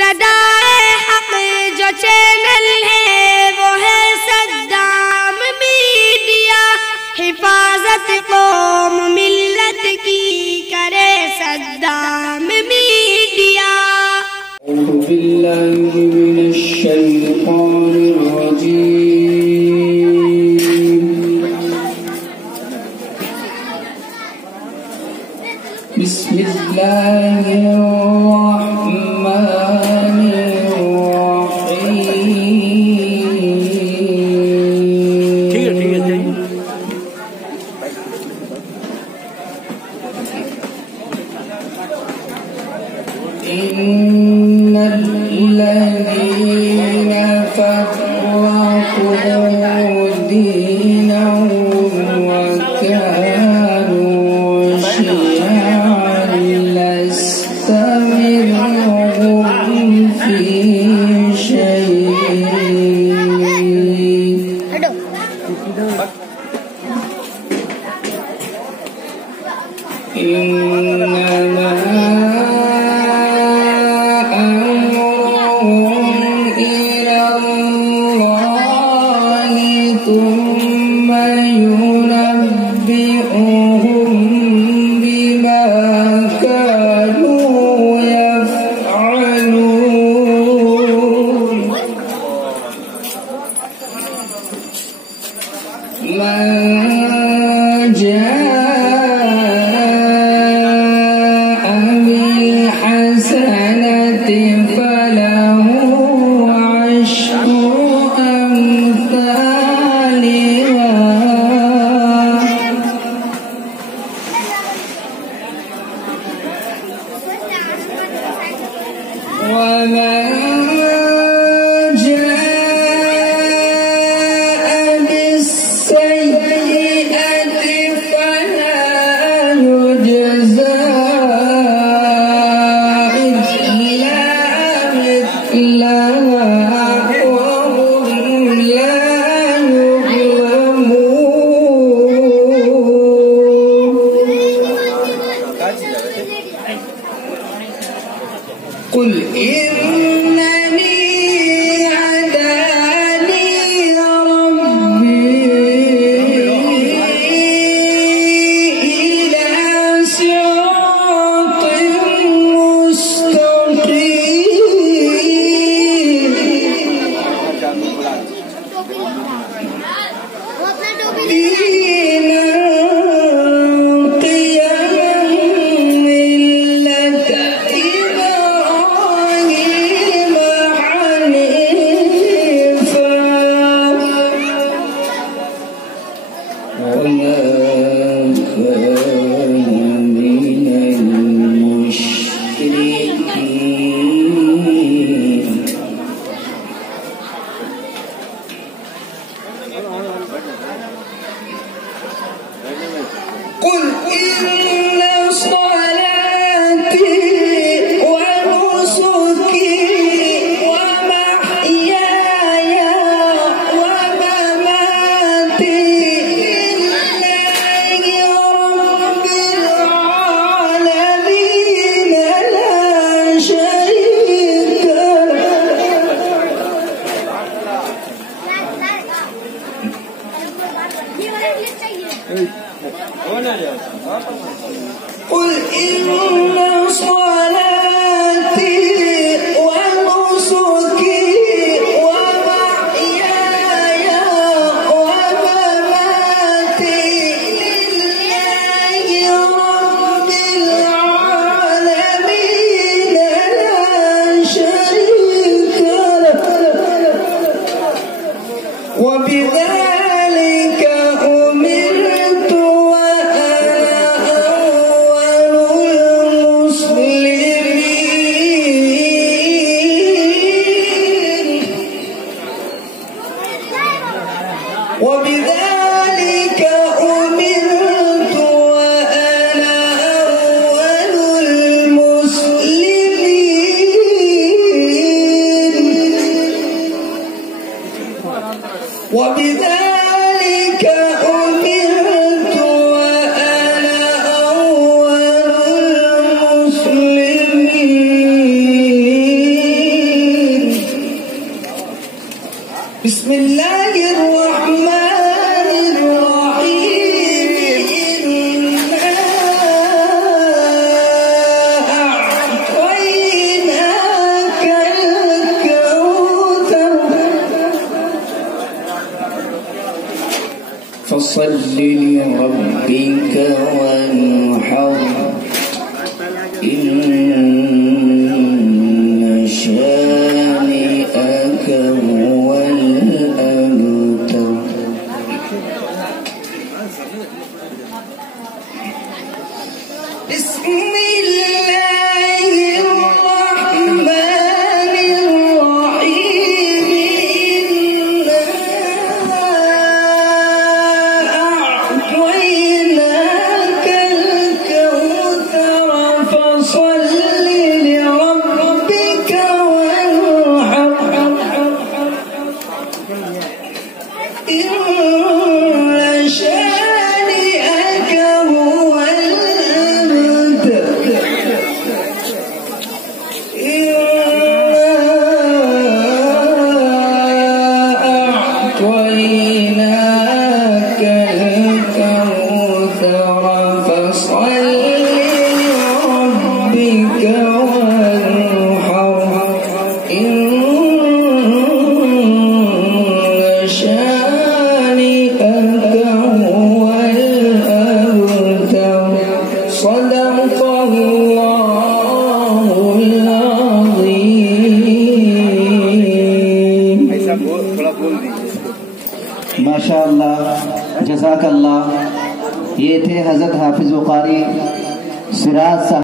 सदाए हक जो चैनल है वो है सद्दाम मीडिया। हिफाजत कौम मिल्लत की करे सद्दाम मीडिया। अऊज़ु बिल्लाहि मिनश शैतानिर रजीम। बिस्मिल्लाहिर रहमानिर रहीम। ठीक है जाइए। इन्नल्लज़ीन फ़र्रक़ू दीनहुम व कानू शियअन लस्ता मिनहुम फ़ी शै'इन। इन्नमा ثم ينبئهم بما كانوا يفعلون. من جاء بالحسنة فله عشر أمثالها ومن جاء بالسيئة فلا يجزى إلا مثلها وهم لا يظلمون. قل إنني هداني ربي إلى صراط مستقيم دينا قيما ملة إبراهيم بسم الله الرحمن الرحيم إنا أعطيناك الكوثر فصل لربك وانحر إن شانئك هو الأبتر بسم الله الرحمن الرحيم إنا أعطيناك الكوثر فصل لربك وانحر إن شانئك هو الأبتر أعطيناك الكوثر فصل لربك وانحر إن شانئك هو الأبتر صدق الله العظيم माशाअल्लाह, जज़ाकल्लाह। ये थे हज़रत हाफिज़ व क़ारी सिराज साहब।